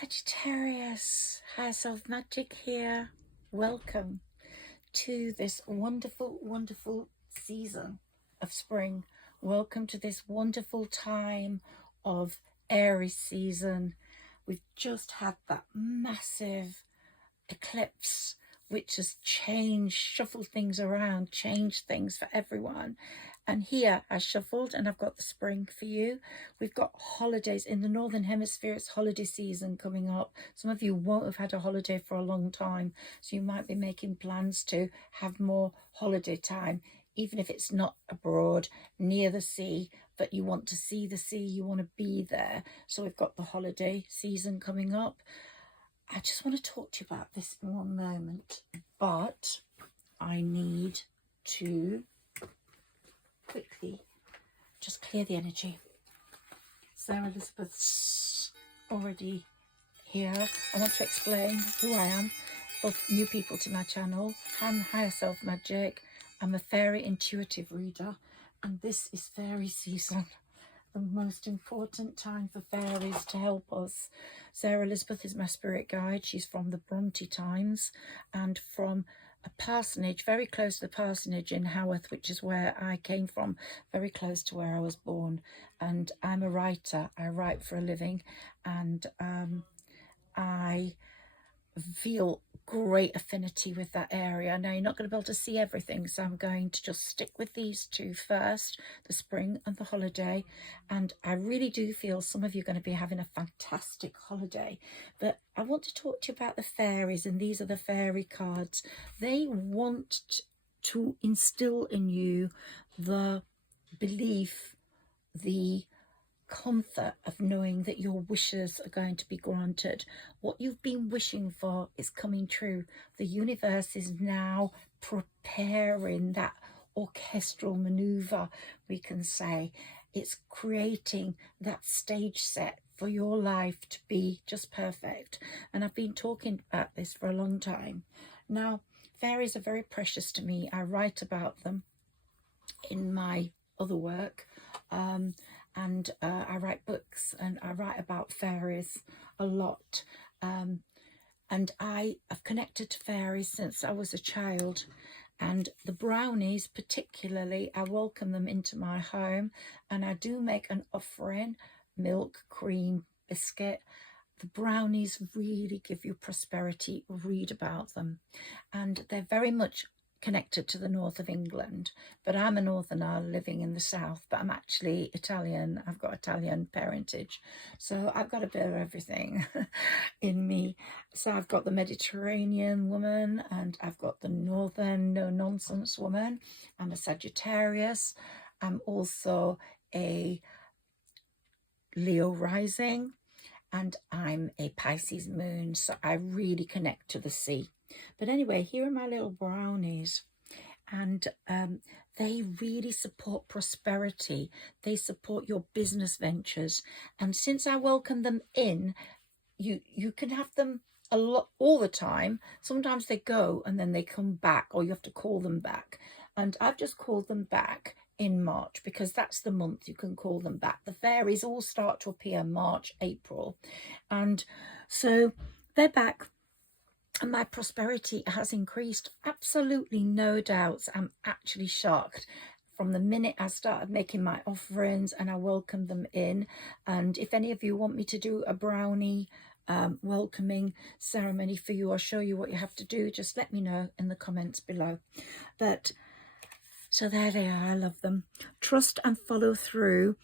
Sagittarius, Higher Self Magic here. Welcome to this wonderful, wonderful season of spring. Welcome to this wonderful time of Aries season. We've just had that massive eclipse which has changed, shuffled things around, changed things for everyone. And here I shuffled and I've got the spring for you. We've got holidays in the Northern Hemisphere. It's holiday season coming up. Some of you won't have had a holiday for a long time, so you might be making plans to have more holiday time, even if it's not abroad, near the sea, but you want to see the sea, you want to be there. So we've got the holiday season coming up. I just want to talk to you about this in one moment, but I need to quickly just clear the energy. Sarah Elizabeth's already here. I want to explain who I am for new people to my channel. I'm Higher Self Magic. I'm a fairy intuitive reader, and this is fairy season, the most important time for fairies to help us. Sarah Elizabeth is my spirit guide. She's from the Bronte times and from a parsonage, very close to the parsonage in Haworth, which is where I came from, very close to where I was born. And I'm a writer. I write for a living, and I feel great affinity with that area. Now, you're not going to be able to see everything, so I'm going to just stick with these two first, the spring and the holiday. And I really do feel some of you are going to be having a fantastic holiday. But I want to talk to you about the fairies, and these are the fairy cards. They want to instill in you the belief, the comfort of knowing that your wishes are going to be granted. What you've been wishing for is coming true. The universe is now preparing that orchestral maneuver, we can say. It's creating that stage set for your life to be just perfect. And I've been talking about this for a long time. Now, fairies are very precious to me. I write about them in my other work. And I write books and I write about fairies a lot. And I have connected to fairies since I was a child. And the brownies particularly, I welcome them into my home. And I do make an offering, milk, cream, biscuit. The brownies really give you prosperity. Read about them. And they're very much connected to the north of England, but I'm a northerner living in the south, but I'm actually Italian. I've got Italian parentage, so I've got a bit of everything in me. So I've got the Mediterranean woman, and I've got the northern no-nonsense woman. I'm a Sagittarius. I'm also a Leo rising, and I'm a Pisces moon, so I really connect to the sea. But anyway, here are my little brownies, and they really support prosperity. They support your business ventures. And since I welcome them in, you can have them a lot all the time. Sometimes they go and then they come back, or you have to call them back. And I've just called them back in March because that's the month you can call them back. The fairies all start to appear March, April. And so they're back. And my prosperity has increased. Absolutely no doubts. I'm actually shocked. From the minute I started making my offerings and I welcomed them in. And if any of you want me to do a brownie welcoming ceremony for you, or show you what you have to do, just let me know in the comments below. But so there they are. I love them. Trust and follow through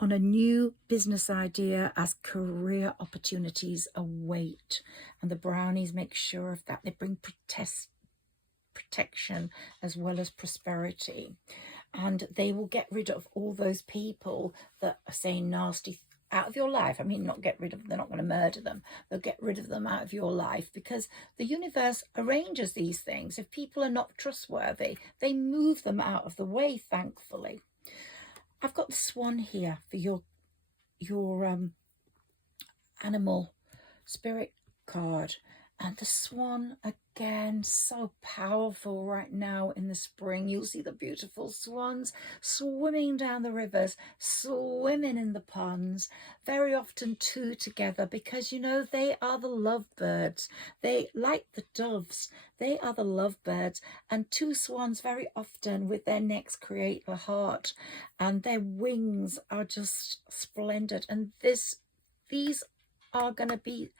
on a new business idea as career opportunities await. And the brownies make sure of that. They bring protection as well as prosperity. And they will get rid of all those people that are saying nasty out of your life. I mean, not get rid of them. They're not going to murder them. They'll get rid of them out of your life, because the universe arranges these things. If people are not trustworthy, they move them out of the way, thankfully. I've got the swan here for your animal spirit card, And the swan, again, so powerful right now in the spring. You'll see the beautiful swans swimming down the rivers, swimming in the ponds, very often two together, because, you know, they are the lovebirds. They, like the doves, they are the lovebirds. And two swans very often with their necks create a heart, and their wings are just splendid. And these are going to be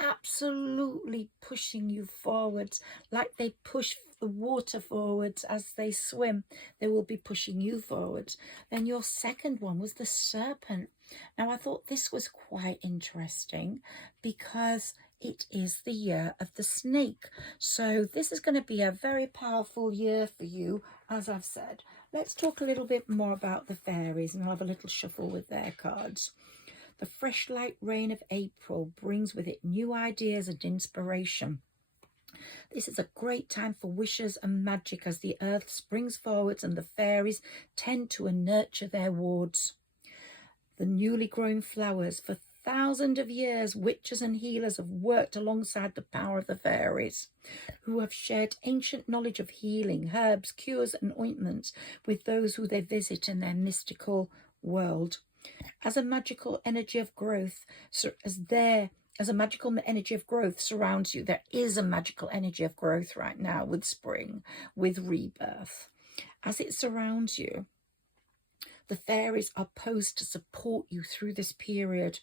absolutely pushing you forwards, like they push the water forwards as they swim. They will be pushing you forwards. Then your second one was the serpent. Now I thought this was quite interesting because it is the year of the snake. So this is going to be a very powerful year for you, as I've said. Let's talk a little bit more about the fairies, and I'll have a little shuffle with their cards. The fresh light rain of April brings with it new ideas and inspiration. This is a great time for wishes and magic as the earth springs forwards and the fairies tend to nurture their wards. The newly grown flowers. For thousands of years, witches and healers have worked alongside the power of the fairies, who have shared ancient knowledge of healing, herbs, cures and ointments with those who they visit in their mystical world. As a magical energy of growth, as a magical energy of growth surrounds you, there is a magical energy of growth right now with spring, with rebirth. As it surrounds you, the fairies are posed to support you through this period,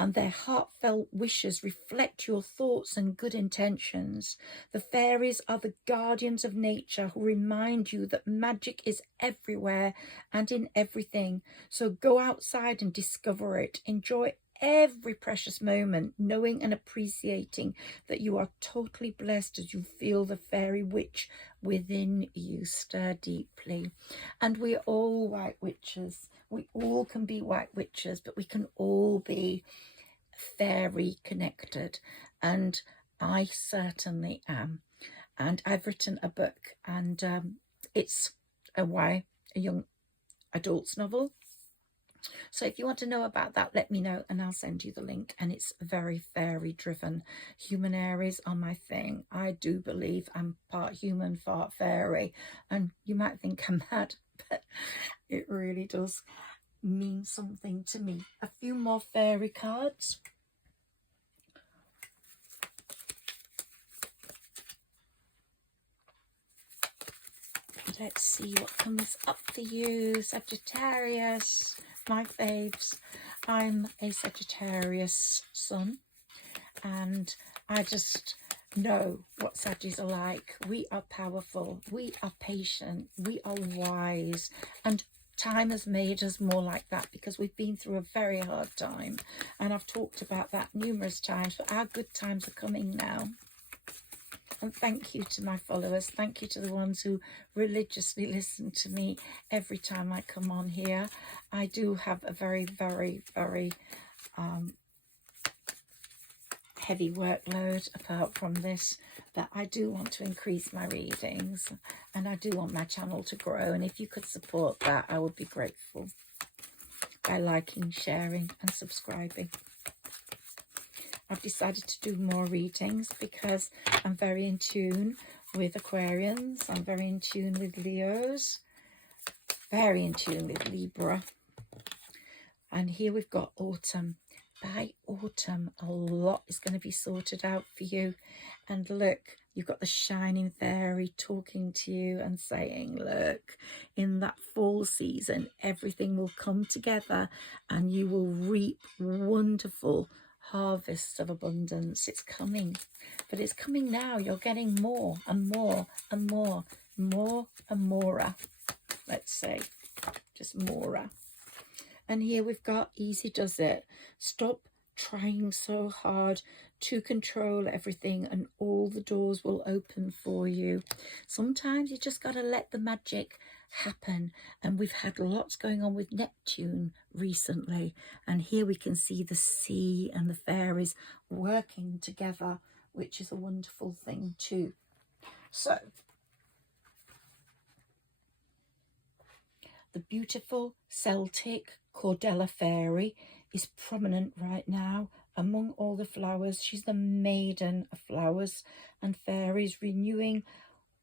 and their heartfelt wishes reflect your thoughts and good intentions. The fairies are the guardians of nature who remind you that magic is everywhere and in everything. So go outside and discover it. Enjoy every precious moment, knowing and appreciating that you are totally blessed as you feel the fairy witch within you stir deeply. And we're all white witches. We all can be white witches, but we can all be fairy connected, and I certainly am. And I've written a book, and it's a young adults novel. So if you want to know about that, let me know and I'll send you the link. And it's very fairy driven. Humanaries are my thing. I do believe I'm part human, part fairy, and you might think I'm mad, but it really does mean something to me. A few more fairy cards. Let's see what comes up for you. Sagittarius, my faves. I'm a Sagittarius sun, and I just know what Saggis are like. We are powerful, we are patient, we are wise, and time has made us more like that because we've been through a very hard time, and I've talked about that numerous times, but our good times are coming now. And thank you to my followers. Thank you to the ones who religiously listen to me every time I come on here. I do have a very, very, very heavy workload apart from this, but I do want to increase my readings, and I do want my channel to grow. And if you could support that, I would be grateful by liking, sharing and subscribing. I've decided to do more readings because I'm very in tune with Aquarians. I'm very in tune with Leos. Very in tune with Libra. And here we've got autumn. By autumn, a lot is going to be sorted out for you. And look, you've got the shining fairy talking to you and saying, look, in that fall season, everything will come together and you will reap wonderful harvests of abundance. It's coming, but it's coming now. You're getting more and more and more, more and more. Let's say, just more. And here we've got easy does it. Stop trying so hard to control everything and all the doors will open for you. Sometimes you just got to let the magic happen. And we've had lots going on with Neptune recently. And here we can see the sea and the fairies working together, which is a wonderful thing too. So, the beautiful Celtic Cordella fairy is prominent right now among all the flowers. She's the maiden of flowers and fairies, renewing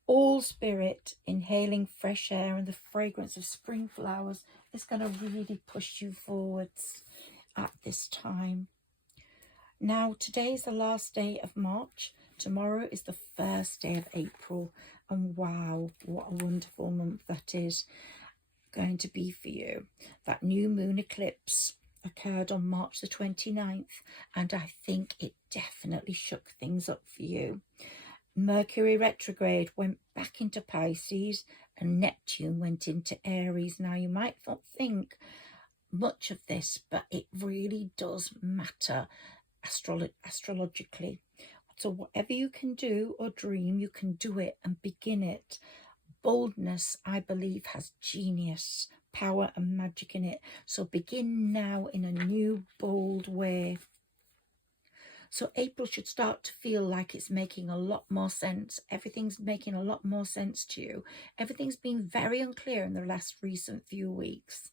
all spirit, inhaling fresh air and the fragrance of spring flowers. Is going to really push you forwards at this time. Now, today is the last day of March. Tomorrow is the first day of April. And wow, what a wonderful month that is going to be for you. That new moon eclipse occurred on March the 29th, and I think it definitely shook things up for you. Mercury retrograde went back into Pisces and Neptune went into Aries. Now, you might not think much of this, but it really does matter astrologically. So whatever you can do or dream, you can do it and begin it. Boldness, I believe, has genius, power and magic in it. So begin now in a new, bold way. So April should start to feel like it's making a lot more sense. Everything's making a lot more sense to you. Everything's been very unclear in the last recent few weeks.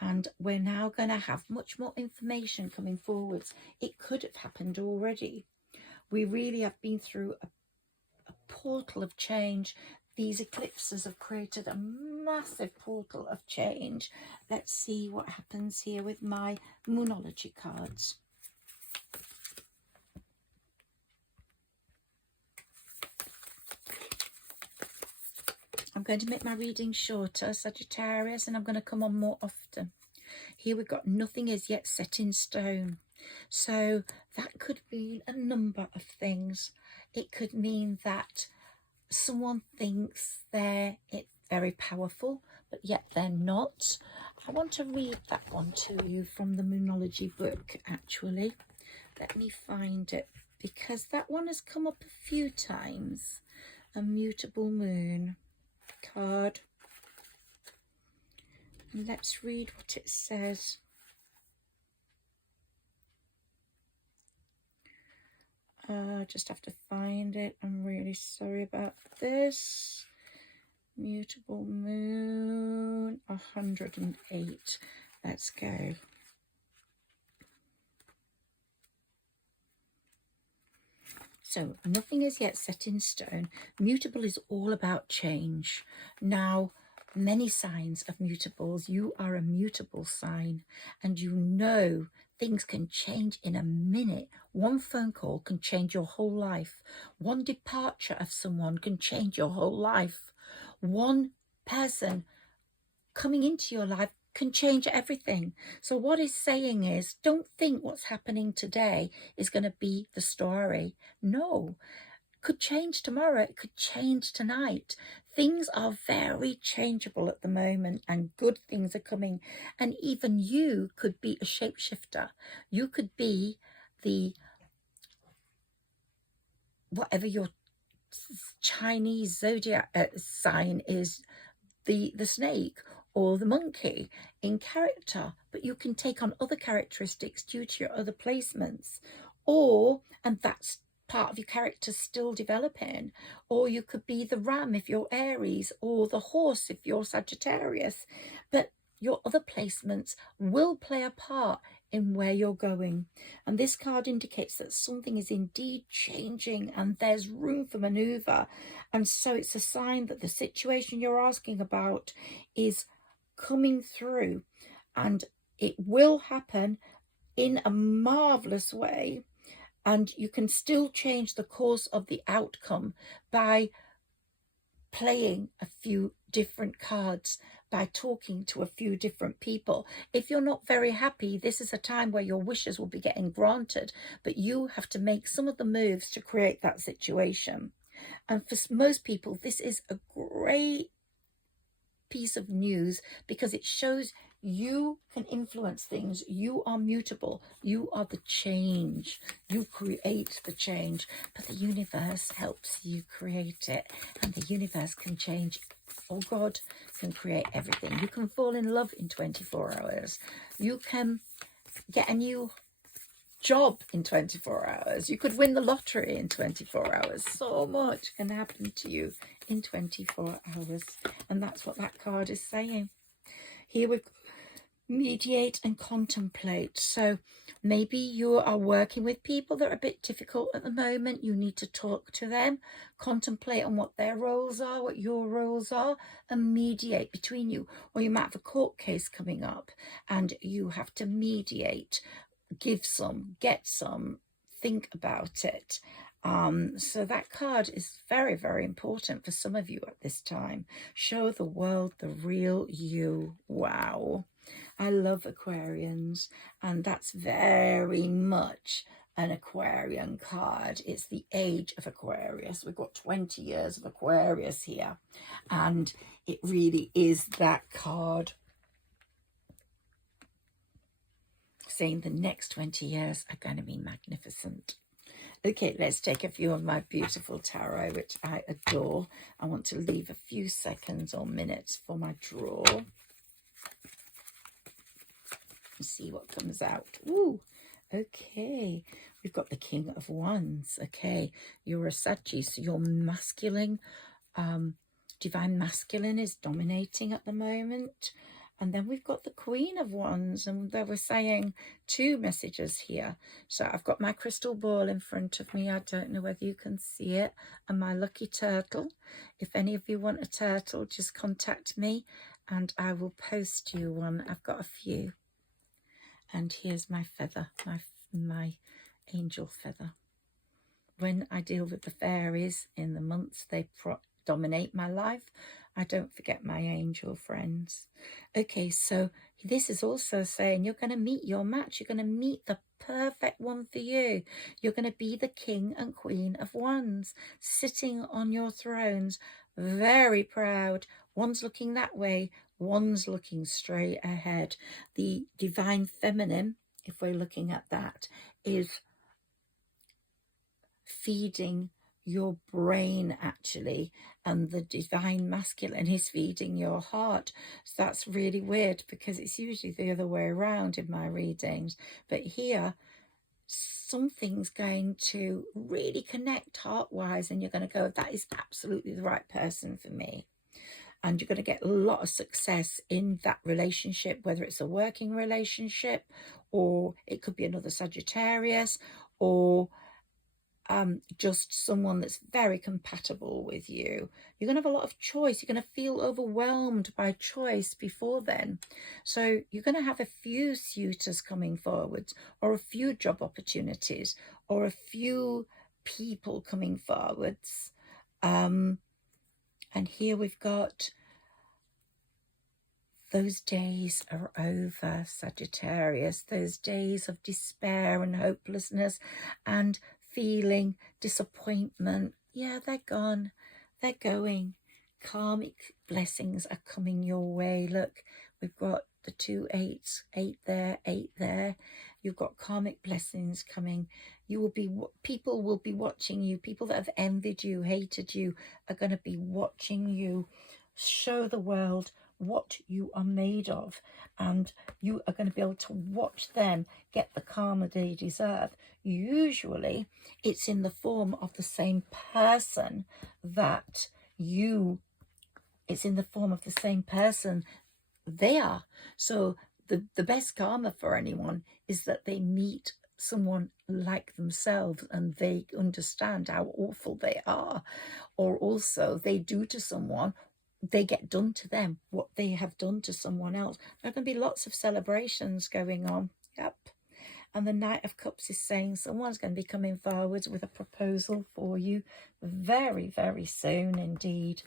And we're now going to have much more information coming forwards. It could have happened already. We really have been through a portal of change. These eclipses have created a massive portal of change. Let's see what happens here with my Moonology cards. I'm going to make my reading shorter, Sagittarius, and I'm going to come on more often. Here we've got nothing is yet set in stone. So that could mean a number of things. It could mean that someone thinks they're very powerful, but yet they're not. I want to read that one to you from the Moonology book, actually. Let me find it, because that one has come up a few times. A mutable moon card. And let's read what it says. Just have to find it. I'm really sorry about this. Mutable moon 108. Let's go. So nothing is yet set in stone. Mutable is all about change. Now, many signs of mutables. You are a mutable sign, and you know things can change in a minute. One phone call can change your whole life. One departure of someone can change your whole life. One person coming into your life can change everything. So what he's saying is, don't think what's happening today is going to be the story. No, it could change tomorrow. It could change tonight. Things are very changeable at the moment, and good things are coming. And even you could be a shapeshifter. You could be the, whatever your Chinese zodiac sign is, the snake or the monkey in character, but you can take on other characteristics due to your other placements, and that's part of your character still developing. Or you could be the ram if you're Aries, or the horse if you're Sagittarius, but your other placements will play a part in where you're going. And this card indicates that something is indeed changing and there's room for maneuver. And so it's a sign that the situation you're asking about is coming through, and it will happen in a marvelous way. And you can still change the course of the outcome by playing a few different cards, by talking to a few different people. If you're not very happy, this is a time where your wishes will be getting granted, but you have to make some of the moves to create that situation. And for most people, this is a great piece of news, because it shows you can influence things. You are mutable. You are the change. You create the change, but the universe helps you create it, and the universe can change, or God can create everything. You can fall in love in 24 hours. You can get a new job in 24 hours. You could win the lottery in 24 hours. So much can happen to you in 24 hours. And that's what that card is saying. Here we've mediate and contemplate. So maybe you are working with people that are a bit difficult at the moment. You need to talk to them, contemplate on what their roles are, what your roles are, and mediate between you. Or you might have a court case coming up and you have to mediate, give some, get some, think about it. So that card is very, very important for some of you at this time. Show the world the real you. Wow. I love Aquarians, and that's very much an Aquarian card. It's the age of Aquarius. We've got 20 years of Aquarius here, and it really is that card saying the next 20 years are going to be magnificent. Okay, let's take a few of my beautiful tarot, which I adore. I want to leave a few seconds or minutes for my draw. See what comes out. Ooh, okay. We've got the King of Wands. Okay, you're a Saggi, so your masculine, divine masculine is dominating at the moment. And then we've got the Queen of Wands, and they were saying 2 messages here. So I've got my crystal ball in front of me. I don't know whether you can see it. And my lucky turtle. If any of you want a turtle, just contact me and I will post you one. I've got a few. And here's my feather, my angel feather. When I deal with the fairies in the months they dominate my life, I don't forget my angel friends. Okay, so this is also saying you're going to meet your match. You're going to meet the perfect one for you. You're going to be the King and Queen of Wands, sitting on your thrones, very proud. One's looking that way, one's looking straight ahead. The divine feminine, if we're looking at that, is feeding your brain actually, and the divine masculine is feeding your heart. So that's really weird because it's usually the other way around in my readings, but here something's going to really connect heart-wise and you're going to go, that is absolutely the right person for me. And you're going to get a lot of success in that relationship, whether it's a working relationship or it could be another Sagittarius, or just someone that's very compatible with you. You're going to have a lot of choice. You're going to feel overwhelmed by choice before then. So you're going to have a few suitors coming forwards, or a few job opportunities, or a few people coming forwards. And here we've got, those days are over, Sagittarius. Those days of despair and hopelessness and feeling disappointment, yeah, they're gone. They're going. Karmic blessings are coming your way. Look, we've got the 2 8s, 8 there, 8 there. You've got karmic blessings coming. You will be, people will be watching you. People that have envied you, hated you, are going to be watching you show the world what you are made of, and you are going to be able to watch them get the karma they deserve. Usually it's in the form of the same person that it's in the form of the same person they are. So the best karma for anyone is that they meet someone like themselves and they understand how awful they are, or also they do to someone, they get done to them what they have done to someone else. There are going to be lots of celebrations going on. Yep. And the Knight of Cups is saying someone's going to be coming forward with a proposal for you very, very soon indeed.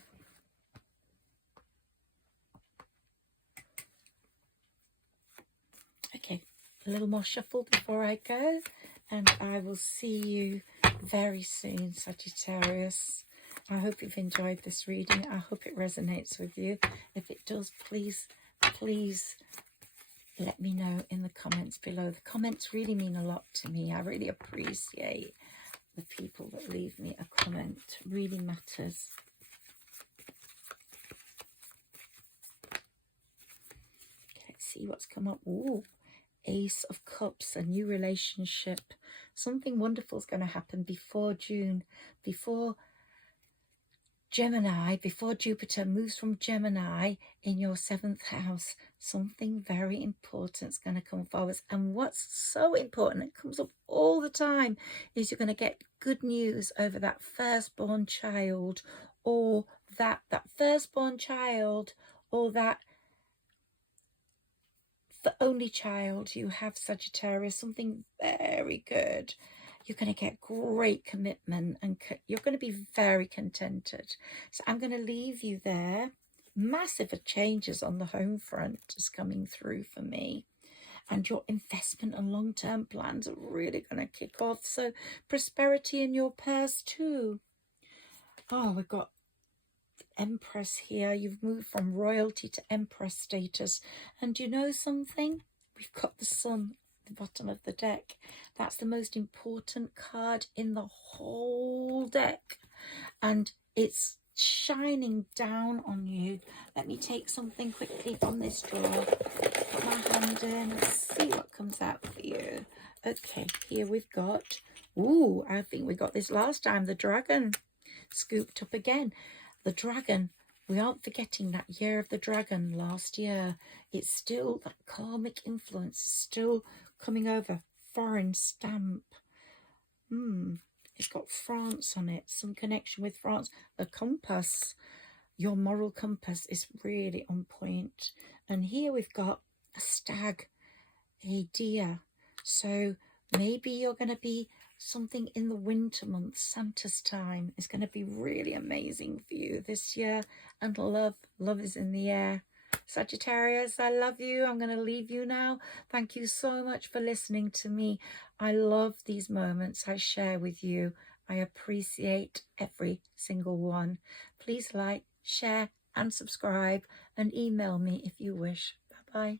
Okay, a little more shuffle before I go, and I will see you very soon, Sagittarius. I hope you've enjoyed this reading. I hope it resonates with you. If it does, please let me know in the comments below. The comments really mean a lot to me. I really appreciate the people that leave me a comment. It really matters. Let's see what's come up. Ooh, Ace of Cups, a new relationship. Something wonderful is going to happen before June, before Gemini, before Jupiter moves from Gemini in your 7th house, something very important is going to come forward. And what's so important, it comes up all the time, is you're going to get good news over that firstborn child, or that firstborn child, or that the only child you have, Sagittarius, something very good. You're going to get great commitment and you're going to be very contented. So I'm going to leave you there. Massive changes on the home front is coming through for me. And your investment and long-term plans are really going to kick off. So prosperity in your purse too. Oh, we've got Empress here. You've moved from royalty to Empress status. And do you know something? We've got the Sun at the bottom of the deck. That's the most important card in the whole deck. And it's shining down on you. Let me take something quickly from this drawer. Put my hand in and see what comes out for you. Okay, here we've got, ooh, I think we got this last time, the dragon scooped up again. The dragon, we aren't forgetting that year of the dragon last year. It's still, that karmic influence is still coming over. Foreign stamp. It's got France on it, some connection with France. The compass, your moral compass is really on point. And here we've got a stag, a deer. So maybe you're going to be something in the winter months. Santa's time is going to be really amazing for you this year. And love is in the air. Sagittarius, I love you. I'm going to leave you now. Thank you so much for listening to me. I love these moments I share with you. I appreciate every single one. Please like, share and subscribe, and email me if you wish. Bye-bye.